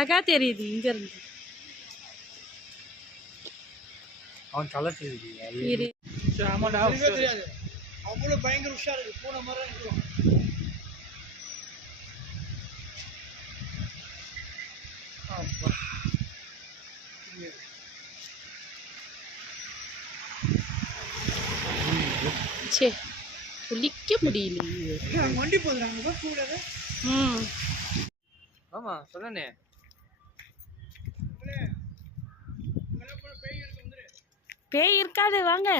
அழகா தெரியுது இங்க இருந்து. அவன் தலை தெரியுது. ஆமாடா தெரியாது. அவ்வளோ பயங்கர உஷார் இருக்கு. பூனை மாதிரி இருக்கும். சே குளிக்க முடியலையே. வண்டி போகுதுறாங்க கூட. ஆமா சொல்லனே. பேய் இருக்காது வாங்க.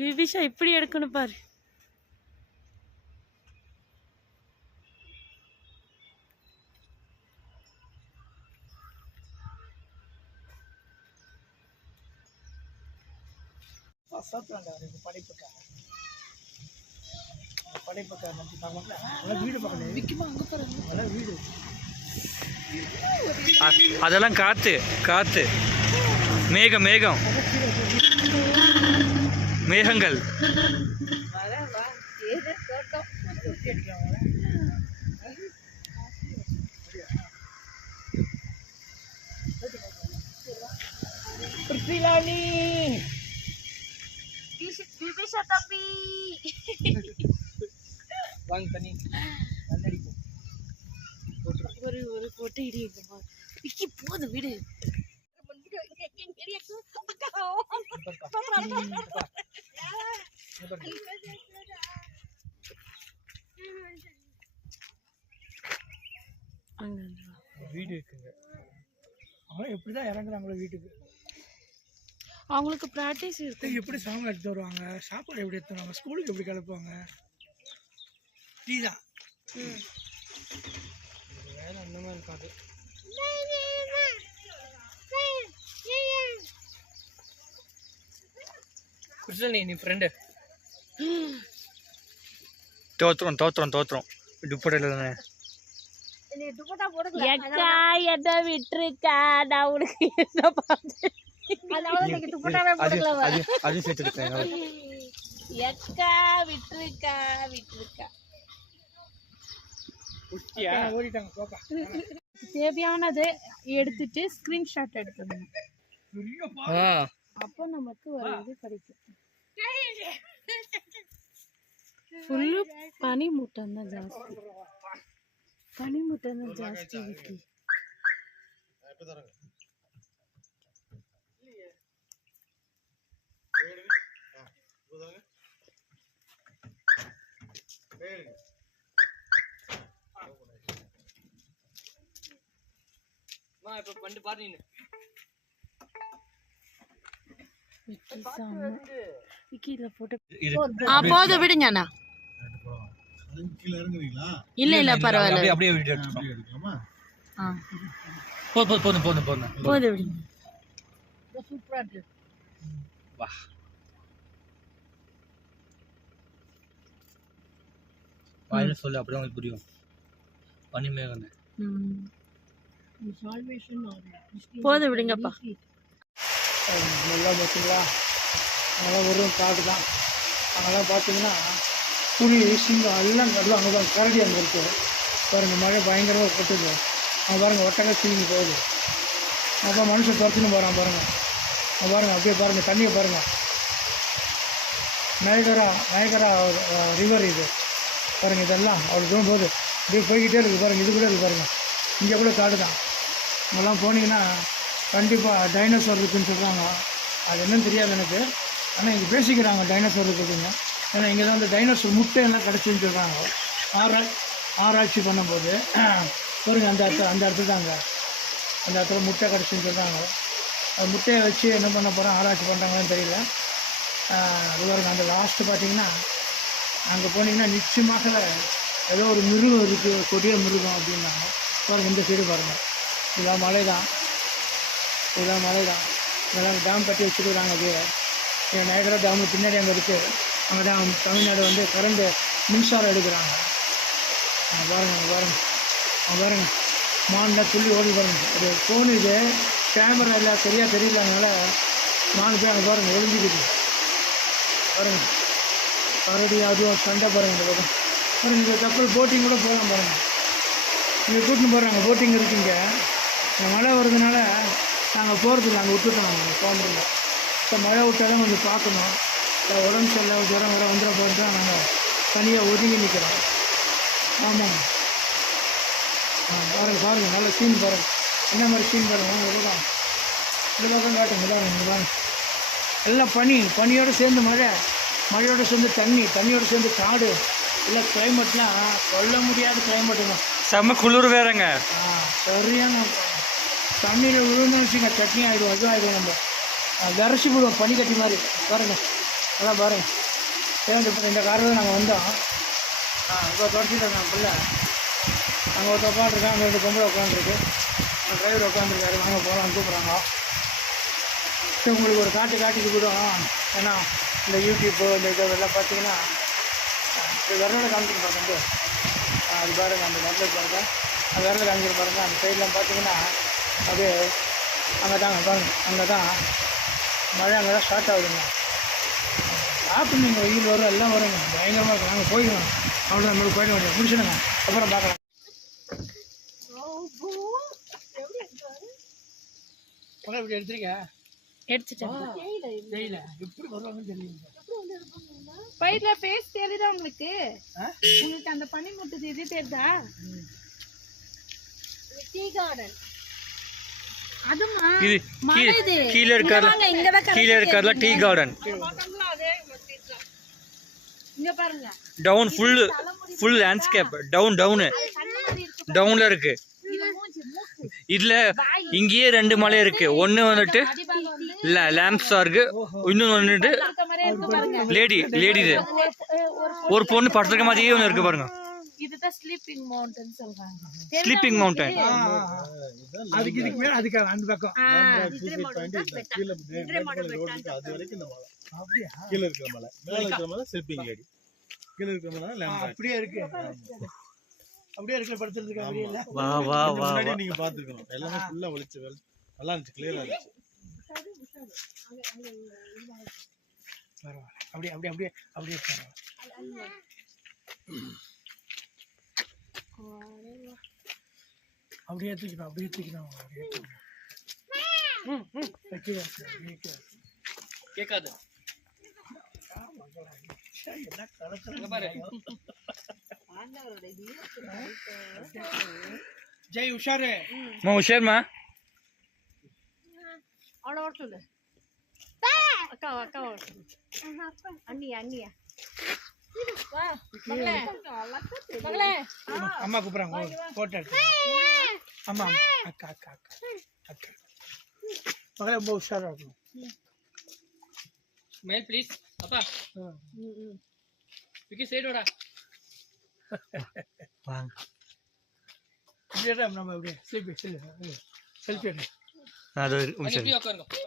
விபிஷா இப்படி எடுக்கணும் பாரு. அதெல்லாம் காத்து காத்து மேகம் மேகம் மேகங்கள். ஒரு போட்டு இடி விக்கி போது விடு. வீடு இருக்குங்க. அவன் எப்படிதான் இறங்குறாங்களோ வீட்டுக்கு. அவங்களுக்கு ப்ராக்டிஸ் இருக்கு. எப்படி சாங் எடுத்து வருவாங்க, சாப்பாடு எப்படி எடுத்து வருவாங்க, ஸ்கூலுக்கு எப்படி கிளப்புவாங்க. டீ தான் வேலை அந்த மாதிரி இருக்காது. நீ ஃப்ரெண்டு தோத்துறோம் தோத்துறோம் தோத்துறோம். துப்படையில தானே எக்கா என்ன விட்டுருக்கா. நான் உனக்கு என்ன பார்த்தேன். அது சேர்த்துருக்கேன். எக்கா விட்டுருக்கா விட்டுருக்கா. தேவையானதை எடுத்துட்டு ஸ்கிரீன்ஷாட் எடுத்துக்கணும். அப்போ நமக்கு ஒரு இது கிடைக்கும். ஃபுல்லு பனி மூட்டம் தான் ஜாஸ்தி. பனி மூட்டம் தான் ஜாஸ்தி விக்கி. போதும் விடுங்க. இல்ல இல்ல பரவாயில்ல. அப்படியே வீடியோ எடுத்துக்கலாமா? போதும் போதும் போதும் போதும் போதும் விடுங்க. சூப்பரா இருக்கு. வா வாயில சொல்லு அப்படியே உங்களுக்கு புரியும். பனிமேகம் போதும் விடுங்கப்பா. நல்லா பார்த்தீங்களா, அங்கெல்லாம் வெறும் காடு தான். அங்கெல்லாம் பார்த்தீங்கன்னா புலி சிங்கம் எல்லாம் நல்லா அங்கே தான் கரடி அங்கே இருக்குது பாருங்கள். மழை பயங்கரமாக கொட்டுது. அங்கே பாருங்கள் ஒட்டகை தூங்கி போகுது. அப்போ மனுஷன் துரத்துன்னு போகிறான் பாருங்கள். அங்கே பாருங்கள் அப்படியே பாருங்கள் தண்ணியை பாருங்கள். நயகரா ரிவர் இது பாருங்கள். இதெல்லாம் அவ்வளோ தூரம் போகுது. இப்படியே போய்கிட்டே இருக்குது பாருங்கள். இது கூட இருக்குது பாருங்கள். இங்கே கூட காடு தான். அங்கெல்லாம் போனீங்கன்னா கண்டிப்பாக டைனோசர் இருக்குதுன்னு சொல்கிறாங்க. அது என்னன்னு தெரியாது எனக்கு. ஆனால் இங்கே பேசிக்கிறாங்க டைனோசர் இருக்குதுங்க. ஏன்னா இங்கே தான் வந்து டைனோசர் முட்டை எல்லாம் கிடச்சின்னு சொல்கிறாங்க. ஆராய்ச்சி பண்ணும்போது பாருங்க அந்த இடத்துல தாங்க அந்த இடத்துல முட்டை கிடச்சின்னு சொல்கிறாங்க. அந்த முட்டையை வச்சு என்ன பண்ண போகிறோம், ஆராய்ச்சி பண்ணுறாங்கன்னு தெரியல. அது பாருங்க அந்த லாஸ்ட்டு பார்த்தீங்கன்னா அங்கே போனீங்கன்னா நிச்சயமாக ஏதோ ஒரு மிருகம் இருக்குது, கொடிய மிருகம் அப்படின்னாங்க. பாருங்கள் இந்த சைடு பாருங்கள். இதெல்லாம் மலை தான், இதெல்லாம் மலை தான். இதெல்லாம் டேம் கட்டி வச்சுருக்குறாங்க. அது நயகரா டேமு பின்னாடி அங்கே இருக்குது. அங்கே தான் தமிழ்நாடு வந்து கரண்ட் மின்சாரம் எடுக்கிறாங்க. பாருங்கள் பாருங்கள் பாருங்கள் மான்லாம் துள்ளி ஓடி பாருங்கள். அது ஃபோனு இது கேமரா இல்லை சரியாக தெரியலனால மான் போய் அங்கே பாருங்கள் ஒழிஞ்சிக்குது பாருங்கள். கரடி அதுவும் சண்டை பாருங்கள். இந்த பக்கம் பாருங்க இந்த கப்பல் போட்டிங் கூட போகலாம் பாருங்கள். இங்கே கூட்டின்னு போகிறாங்க, போட்டிங் இருக்குங்க. மழை வருதுனால நாங்கள் போகிறதில்ல, அங்கே விட்டுட்டோம். நாங்கள் போகிறதில்ல. இப்போ மழை விட்டால் தான் கொஞ்சம் பார்க்கணும். இப்போ உடம்பு சரியில்லை, ஜுரம் வர வந்துட போகிறது தான் நாங்கள் தனியாக ஒதுங்கி நிற்கிறோம். ஆமாங்க. பாருங்கள் பாருங்கள், நல்ல சீன் பாருங்கள். என்ன மாதிரி சீன் பாருங்கள். இதுதான் இதுதான் காட்டுங்க. இதாங்க எல்லாம் பனியோடு சேர்ந்து மழையோடு சேர்ந்து தண்ணியோடு சேர்ந்து காடு. இல்லை கிளைமேட்லாம் சொல்ல முடியாத கிளைமேட்டுங்க. செம்ம குளிர் வேறங்க. சரியான தண்ணியில் விழுந்துன்னு வச்சுங்க, சட்னி ஆகிடும், அதுவும் ஆகிடும். நம்ம விரசி விடுவோம் பனிக்கட்டி மாதிரி. பாருங்கள் அதான் பாருங்கள். இந்த காரில் நாங்கள் வந்தோம். இப்போ தொடச்சிட்டு நான் பிள்ளை அங்கே ஒருத்தர் உட்காந்துருக்கேன், அங்கே 2 பொம்பளை உட்காந்துருக்கு, டிரைவர் உட்காந்துருக்காரு. வாங்க போகலான்னு கூப்பிட்றாங்க. சரி உங்களுக்கு ஒரு காட்டிட்டு விடும். ஏன்னா இந்த யூடியூப்பு இந்த இதெல்லாம் பார்த்தீங்கன்னா விரல காமிச்சிட்டு பாருங்க. அது பாருங்கள், அந்த நெட்டில் பாருங்கள், அந்த விரல காமிக்கிற பாருங்கள். அந்த சைட்லாம் பார்த்தீங்கன்னா அப்படியே அங்கே தாங்க பாருங்கள், அங்கே தான் மழை அங்கே தான் ஸ்டார்ட் ஆகுதுங்க. சாப்பிட்டு நீங்கள் வெயில் வரும், எல்லாம் வருங்க, பயங்கரமாக இருக்கும். நாங்கள் போயிடுவோம், அவ்வளோ நம்மளுக்கு போயிட வேண்டிய முடிச்சுடுங்க, அப்புறம் பார்க்கலாம். இப்படி எடுத்துருங்க, எடுத்துட்டேன். எப்படி வருவாங்கன்னு தெரியுங்க. பயிர்ல ஃபேஸ் தெரியுதா உங்களுக்கு? உங்களுக்கு அந்த பனி முட்டது இது தெரியுதா? Tea garden. அதுமா இது கீழ இருக்கறல டீ கார்டன். இங்க பாருங்க. Town full landscape. டவுன்ல இருக்கு. இதுல இங்கேயே 2 மலை இருக்கு. ஒன்னு வந்துட்டு லேம்ப்ஸா இருக்கு, இன்னொன்னு வந்துட்டு லேடி இது ஒரு பொண்ணு படுத்துக்க மாதிரியே ஒன்று இருக்கு பாருங்க. இதுதான் ஸ்லீப்பிங் மவுண்டன் சொல்றாங்க. Sleeping mountain. அதுக்கு இதுக்கு மேல அதுக்கு அந்த பக்கம் அது வரைக்கும் இந்த மலை அப்படியே கீழ இருக்கிற மலை, மேல இருக்கிற மலை ஸ்லீப்பிங் லேடி, கீழ இருக்கிற மலை லேம்ப். அப்படியே இருக்கு, அப்படியே இருக்கு படுத்துறதுக்கு. அப்படியே இல்ல, வா முன்னாடி நீங்க பாத்துக்கணும். எல்லாமே ஃபுல்லா ஒளிச்சு நல்லா இருந்துச்சு, கிளியரா இருந்துச்சு. அப்படியே அப்படியே அப்படியே அப்படியே அப்படியே தூக்கணும், அப்படியே தூக்கணும், அப்படியே கேட்காது. ஜெய் உஷாரு, உஷார்மா. அவ்வளோ சொல்லு. அக்கா அண்ணியா வா மகளே. அம்மா கூப்பிடுறாங்க, போட்டோ எடுத்து. அம்மா அக்கா மகளே ரொம்ப உஷாரா இருக்கணும். Smile please. அப்பா விக்கி சைடுடா வாங்க. இப்படியே நம்ம அப்படியே செல்ஃபி எடு. அது உட்காருங்க.